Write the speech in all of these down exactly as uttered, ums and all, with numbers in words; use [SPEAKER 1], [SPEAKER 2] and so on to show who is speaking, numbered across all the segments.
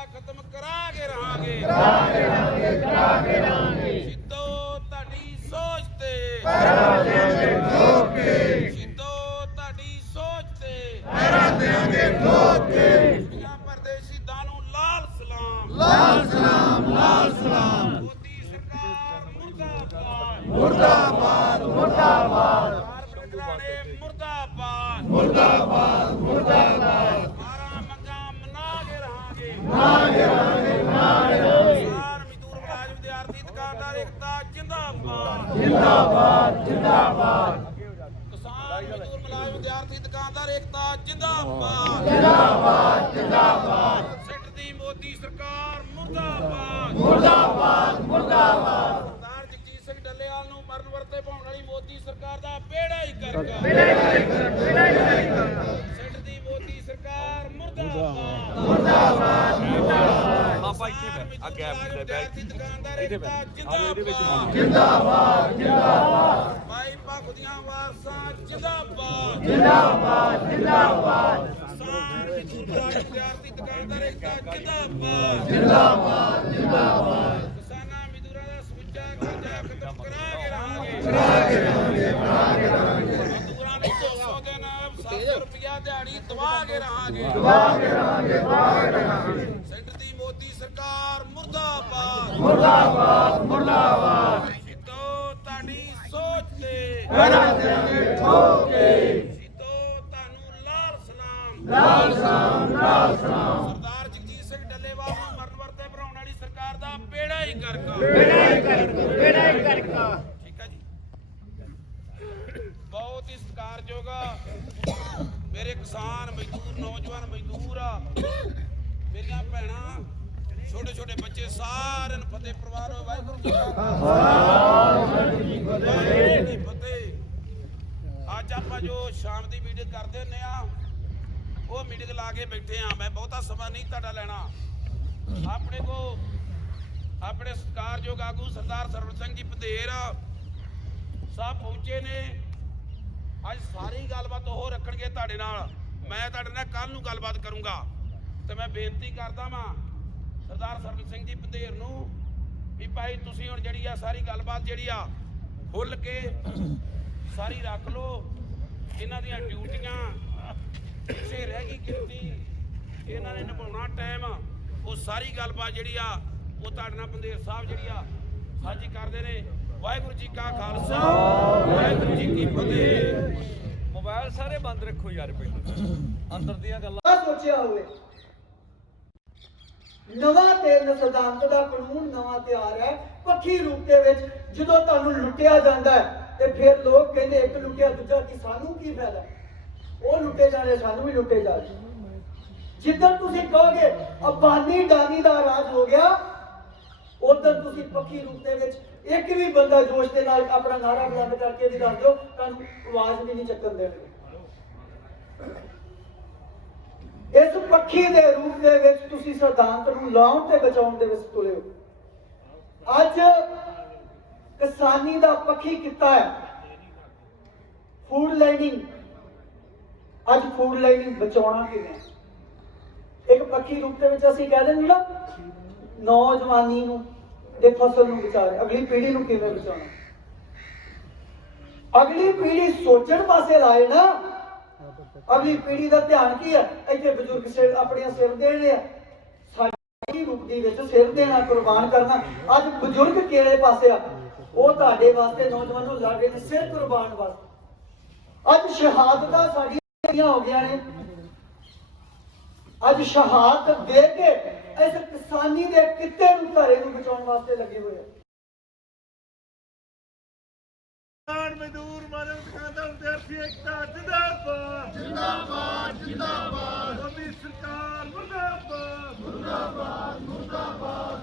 [SPEAKER 1] ਖਤਮ ਕਰਾਂਗੇ ਰਹਾਂਗੇ
[SPEAKER 2] ਕਰਾਂਗੇ ਰਹਾਂਗੇ ਕਰਾਂਗੇ ਰਹਾਂਗੇ
[SPEAKER 1] ਸ਼ਹੀਦੋ ਤੁਹਾਡੀ ਸੋਚ ਤੇ
[SPEAKER 2] ਪਹਿਰਾ ਦੇਾਂਗੇ ਠੋਕ ਕੇ
[SPEAKER 1] ਸ਼ਹੀਦੋ ਤੁਹਾਡੀ ਸੋਚ ਤੇ
[SPEAKER 2] ਪਹਿਰਾ ਦੇਾਂਗੇ ਠੋਕ ਕੇ
[SPEAKER 1] ਦੁਨੀਆ ਭਰ ਦੇ ਸ਼ਹੀਦਾਂ ਨੂੰ ਲਾਲ ਸਲਾਮ
[SPEAKER 2] ਲਾਲ ਸਲਾਮ ਲਾਲ ਸਲਾਮ
[SPEAKER 1] ਮੋਦੀ ਸਰਕਾਰ ਮੁਰਦਾਬਾਦ
[SPEAKER 2] ਮੁਰਦਾਬਾਦ ਮੁਰਦਾਬਾਦ
[SPEAKER 1] ਕਾਰਪੋਰੇਟਰਾਂ ਨੇ ਮੁਰਦਾਬਾਦ
[SPEAKER 2] ਮੁਰਦਾਬਾਦ ਮੁਰਦਾਬਾਦ
[SPEAKER 1] ਮਾਰਾਂ ਮੰਗਾਂ ਮਨਾ ਕੇ ਰਹਾਂਗੇ
[SPEAKER 2] ਕਰਾਂਗੇ ਰਹਾਂਗੇ ਕਰਾਂਗੇ ਰਹਾਂਗੇ
[SPEAKER 1] ਕਿਸਾਨ ਮਜ਼ਦੂਰ ਮੁਲਾਜ਼ਮ ਵਿਦਿਆਰਥੀ ਦੁਕਾਨਦਾਰ ਏਕਤਾ ਜਿੰਦਾਬਾਦ
[SPEAKER 2] ਜਿੰਦਾਬਾਦ ਜਿੰਦਾਬਾਦ
[SPEAKER 1] ਕਿਸਾਨ ਮਜ਼ਦੂਰ ਮੁਲਾਜ਼ਮ ਵਿਦਿਆਰਥੀ ਦੁਕਾਨਦਾਰ ਏਕਤਾ ਜਿੰਦਾਬਾਦ
[SPEAKER 2] ਜਿੰਦਾਬਾਦ ਜਿੰਦਾਬਾਦ
[SPEAKER 1] ਸਿੱਟ ਦੀ ਮੋਦੀ ਸਰਕਾਰ ਮੁਰਦਾਬਾਦ
[SPEAKER 2] ਮੁਰਦਾਬਾਦ ਮੁਰਦਾਬਾਦ
[SPEAKER 1] ਸਰਦਾਰ ਜਗਜੀਤ ਸਿੰਘ ਡੱਲੇਵਾਲ ਨੂੰ ਮਰਨ ਵਰਤੇ ਪਾਉਣ ਵਾਲੀ ਮੋਦੀ ਸਰਕਾਰ ਦਾ ਬੇੜਾ ਹੀ ਕਰਗਾ ਸਿੱਟ ਦੀ ਮੋਦੀ ਸਰਕਾਰ ਮੁਰਦਾਬਾਦ
[SPEAKER 2] ਮੁਰਦਾਬਾਦ ਮੁਰਦਾਬਾਦ
[SPEAKER 1] ਆਪਾਂ ਇੱਥੇ ਅੱਗੇ ਵਿਦਿਆਰਥੀ ਦੁਕਾਨਦਾਰ ਏਕਤਾ ਜਿੰਦਾਬਾਦ
[SPEAKER 2] ਜਿੰਦਾਬਾਦ ਜਿੰਦਾਬਾਦ
[SPEAKER 1] ਮਾਈ ਭਗਤ ਦੀਆਂ ਵਾਰਸਾਂ ਜਿੰਦਾਬਾਦ
[SPEAKER 2] ਜਿੰਦਾਬਾਦ ਜਿੰਦਾਬਾਦ
[SPEAKER 1] ਕਿਸਾਨ ਮਜ਼ਦੂਰ ਮੁਲਾਜ਼ਮ ਵਿਦਿਆਰਥੀ ਦੁਕਾਨਦਾਰ ਏਕਤਾ ਜਿੰਦਾਬਾਦ
[SPEAKER 2] ਜਿੰਦਾਬਾਦ ਜਿੰਦਾਬਾਦ
[SPEAKER 1] ਕਿਸਾਨਾਂ ਮਜ਼ਦੂਰਾਂ ਦਾ ਸਮੁੱਚਾ ਕਰਜ਼ਾ ਖਤਮ ਕਰਾ ਕੇ ਰਹਾਂਗੇ
[SPEAKER 2] ਕਰਾਂਗੇ ਰਹਾਂਗੇ ਕਰਾਂਗੇ ਰਹਾਂਗੇ
[SPEAKER 1] ਮਜ਼ਦੂਰਾਂ ਨੂੰ ਦੋ ਸੌ ਦਿਨ ਸੱਤ ਸੌ ਰੁਪਇਆ ਦਿਹਾੜੀ ਦਵਾ ਕੇ ਰਹਾਂਗੇ
[SPEAKER 2] ਕਰਾਂਗੇ ਰਹਾਂਗੇ ਕਰਾਂਗੇ ਰਹਾਂਗੇ
[SPEAKER 1] ਸੈਂਟਰ ਦੀ ਮੋਦੀ ਸਰਕਾਰ ਮੁਰਦਾਬਾਦ
[SPEAKER 2] ਮੁਰਦਾਬਾਦ ਮੁਰਦਾਬਾਦ
[SPEAKER 1] ਸ਼ਹੀਦੋ ਤੁਹਾਡੀ ਸੋਚ ਤੇ
[SPEAKER 2] ਪਹਿਰਾ ਦੇਾਂਗੇ ਠੋਕ ਕੇ
[SPEAKER 1] ਸ਼ਹੀਦੋ ਤੁਹਾਨੂੰ ਲਾਲ ਸਲਾਮ
[SPEAKER 2] ਲਾਲ ਸਲਾਮ ਲਾਲ ਸਲਾਮ
[SPEAKER 1] ਸਰਦਾਰ ਜਗਜੀਤ ਸਿੰਘ ਡੱਲੇਵਾਲ ਨੂੰ ਮਰਨ ਵਰਤੇ ਬਣਾਉਣ ਵਾਲੀ ਸਰਕਾਰ ਦਾ ਬੇੜਾ ਹੀ ਕਰਕਾ
[SPEAKER 2] ਬੇੜਾ ਹੀ ਕਰਕਾ ਬੇੜਾ ਹੀ ਕਰਕਾ
[SPEAKER 1] ਠੀਕ ਹੈ ਜੀ ਬਹੁਤ ਹੀ ਸਤਿਕਾਰਯੋਗ ਆ ਮੇਰੇ ਕਿਸਾਨ ਮਜ਼ਦੂਰ ਨੌਜਵਾਨ ਮਜ਼ਦੂਰ ਆ ਮੇਰੀਆਂ ਭੈਣਾਂ ਛੋਟੇ ਛੋਟੇ ਬੱਚੇ ਸਾਰਿਆਂ ਨੂੰ ਫਤਿਹ ਪਰਿਵਾਰ ਹੋਏ ਵਾਹਿਗੁਰੂ ਜੀ ਕਾ ਖਾਲਸਾ ਵਾਹਿਗੁਰੂ ਜੀ ਕੀ ਫਤਿਹ। ਅੱਜ ਆਪਾਂ ਜੋ ਸ਼ਾਮ ਦੀ ਮੀਟਿੰਗ ਕਰਦੇ ਹੁੰਦੇ ਆ ਉਹ ਮੀਟਿੰਗ ਲਾ ਕੇ ਬੈਠੇ ਆ ਮੈਂ ਬਹੁਤਾ ਸਮਾਂ ਨਹੀਂ ਤੁਹਾਡਾ ਲੈਣਾ ਆਪਣੇ ਕੋ ਆਪਣੇ ਸਤਿਕਾਰਯੋਗ ਆਗੂ ਸਰਦਾਰ ਸਰਵਣ ਸਿੰਘ ਜੀ ਪੰਧੇਰ ਸਾਹਿਬ ਪਹੁੰਚੇ ਨੇ ਅੱਜ ਸਾਰੀ ਗੱਲਬਾਤ ਉਹ ਰੱਖਣਗੇ ਤੁਹਾਡੇ ਨਾਲ ਮੈਂ ਤੁਹਾਡੇ ਨਾਲ ਕੱਲ ਨੂੰ ਗੱਲਬਾਤ ਕਰੂੰਗਾ ਤੇ ਮੈਂ ਬੇਨਤੀ ਕਰਦਾ ਵਾਂ ਸਰਦਾਰ ਸਰਵਣ ਸਿੰਘ ਜੀ ਪੰਧੇਰ ਨੂੰ ਵੀ ਭਾਈ ਤੁਸੀਂ ਹੁਣ ਜਿਹੜੀ ਆ ਸਾਰੀ ਗੱਲਬਾਤ ਜਿਹੜੀ ਆ ਖੁੱਲ ਕੇ ਸਾਰੀ ਰੱਖ ਲਓ ਇਹਨਾਂ ਦੀਆਂ ਡਿਊਟੀਆਂ ਪਿੱਛੇ ਰਹਿ ਗਈ ਗਿਣਤੀ ਇਹਨਾਂ ਨੇ ਨਿਭਾਉਣਾ ਟਾਈਮ ਉਹ ਸਾਰੀ ਗੱਲਬਾਤ ਜਿਹੜੀ ਆ ਉਹ ਤੁਹਾਡੇ ਨਾਲ ਪੰਧੇਰ ਸਾਹਿਬ ਜਿਹੜੀ ਆ ਸਾਂਝੀ ਕਰਦੇ ਨੇ ਵਾਹਿਗੁਰੂ ਜੀ ਕਾ ਖਾਲਸਾ ਵਾਹਿਗੁਰੂ ਜੀ ਕੀ ਫਤਿਹ।
[SPEAKER 3] ਮੋਬਾਈਲ ਸਾਰੇ ਬੰਦ ਰੱਖੋ ਯਾਰ ਪਹਿਲਾਂ ਅੰਦਰ ਦੀਆਂ ਗੱਲਾਂ
[SPEAKER 4] ਸੋਚਿਆ ਹੋਵੇ ਨਵਾਂ ਤੇ ਸਿਧਾਂਤ ਦਾ ਕਾਨੂੰਨ ਨਵਾਂ ਤਿਆਰ ਹੈ ਪੱਖੀ ਰੂਪ ਦੇ ਵਿੱਚ ਜਦੋਂ ਤੁਹਾਨੂੰ ਲੁੱਟਿਆ ਜਾਂਦਾ ਹੈ ਤੇ ਫਿਰ ਲੋਕ ਕਹਿੰਦੇ ਇੱਕ ਲੁੱਟਿਆ ਦੂਜਾ ਕਿ ਸਾਨੂੰ ਕੀ ਫਾਇਦਾ ਉਹ ਲੁੱਟੇ ਜਾਣੇ ਸਾਨੂੰ ਵੀ ਲੁੱਟੇ ਜਾਣੇ ਜਿੱਦਣ ਤੁਸੀਂ ਕਹੋਗੇ ਅਬਾਨੀ ਡਾਨੀ ਦਾ ਰਾਜ ਹੋ ਗਿਆ ਉਦੋਂ ਤੁਸੀਂ ਪੱਖੀ ਰੂਪ ਦੇ ਵਿੱਚ ਇੱਕ ਵੀ ਬੰਦਾ ਜੋਸ਼ ਦੇ ਨਾਲ ਆਪਣਾ ਨਾਰਾ ਬੁਲੰਦ ਕਰਕੇ ਵੀ ਦੱਸ ਦਿਓ ਤੁਹਾਨੂੰ ਆਵਾਜ਼ ਵੀ ਨਹੀਂ ਚੱਕਣ ਦੇਣਗੇ। ਇਸ ਪੱਖੀ ਦੇ ਰੂਪ ਦੇ ਵਿੱਚ ਤੁਸੀਂ ਸਿਧਾਂਤ ਨੂੰ ਲਾਉਣ ਤੇ ਬਚਾਉਣ ਦੇ ਵਿੱਚ ਤੁਲੇ ਹੋ। ਅੱਜ ਕਿਸਾਨੀ ਦਾ ਪੱਖੀ ਕੀਤਾ ਹੈ ਫੂਡ ਲਾਈਨਿੰਗ ਅੱਜ ਫੂਡ ਲਾਈਨਿੰਗ ਬਚਾਉਣਾ ਕਿਵੇਂ ਇੱਕ ਪੱਖੀ ਰੂਪ ਦੇ ਵਿੱਚ ਅਸੀਂ ਕਹਿ ਦਿੰਦੇ ਨਾ ਨੌਜਵਾਨੀ ਨੂੰ ਤੇ ਫਸਲ ਨੂੰ ਬਚਾ ਰਹੇ ਅਗਲੀ ਪੀੜ੍ਹੀ ਨੂੰ ਕਿਵੇਂ ਬਚਾਉਣਾ ਅਗਲੀ ਪੀੜ੍ਹੀ ਸੋਚਣ ਪਾਸੇ ਲਾਏ ਨਾ ਅਗਲੀ ਪੀੜ੍ਹੀ ਦਾ ਧਿਆਨ ਕੀ ਹੈ ਇੱਥੇ ਬਜ਼ੁਰਗ ਸਿਰ ਆਪਣੀਆਂ ਸਿਰ ਦੇਣੇ ਆ ਸਾਡੀ ਰੂਪ ਦੀ ਵਿੱਚ ਸਿਰ ਦੇਣਾ ਕੁਰਬਾਨ ਕਰਨਾ ਅੱਜ ਬਜ਼ੁਰਗ ਕਿਹੜੇ ਪਾਸੇ ਆ ਉਹ ਤੁਹਾਡੇ ਵਾਸਤੇ ਨੌਜਵਾਨੋਂ ਲੜ ਰਹੇ ਨੇ ਸਿਰ ਕੁਰਬਾਨ ਵਾਸਤੇ ਅੱਜ ਸ਼ਹਾਦਤਾਂ ਸਾਡੀਆਂ ਹੋ ਗਈਆਂ ਨੇ ਅੱਜ ਸ਼ਹਾਦਤ ਦੇ ਕੇ ਇਸ ਕਿਸਾਨੀ ਦੇ ਕਿੱਤੇ ਨੂੰ ਘਰੇ ਨੂੰ ਬਚਾਉਣ ਵਾਸਤੇ ਲੱਗੇ ਹੋਏ ਆ।
[SPEAKER 2] ਮਜ਼ਦੂਰ ਮਾਨਵ ਦੁਕਾਨਦਾਰ ਵਿਦਿਆਰਥੀ ਏਕਤਾ ਜਿੰਦਾਬਾਦ ਜਿੰਦਾਬਾਦ ਜਿੰਦਾਬਾਦ ਮੋਦੀ ਸਰਕਾਰ ਮੁਰਦਾਬਾਦ ਮੁਰਦਾਬਾਦ ਮੁਰਦਾਬਾਦ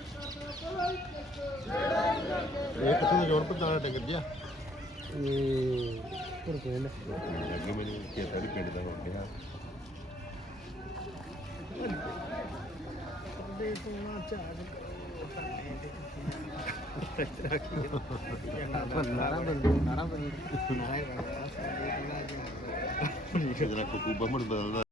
[SPEAKER 5] ਇਹ ਕਿੱਥੋਂ ਜੋੜ ਪਤਾਣਾ ਟਿਕ ਗਿਆ ਇਹ ਪਰ ਕੋਲ ਅੱਗੇ ਮੈਨੂੰ ਕੀ ਸਾਰੀ ਪਿੰਡ ਦਾ ਹੋ ਗਿਆ ਦੇ ਤੋਂ ਚਾਹ ਨਾਰਾ ਬੰਦੂ ਨਾਰਾ ਬੰਦੂ ਨਾਰਾ ਬੰਦੂ ਜਰਾ ਕੁਕੂ ਬੰਮੜ ਬਦਲਦਾ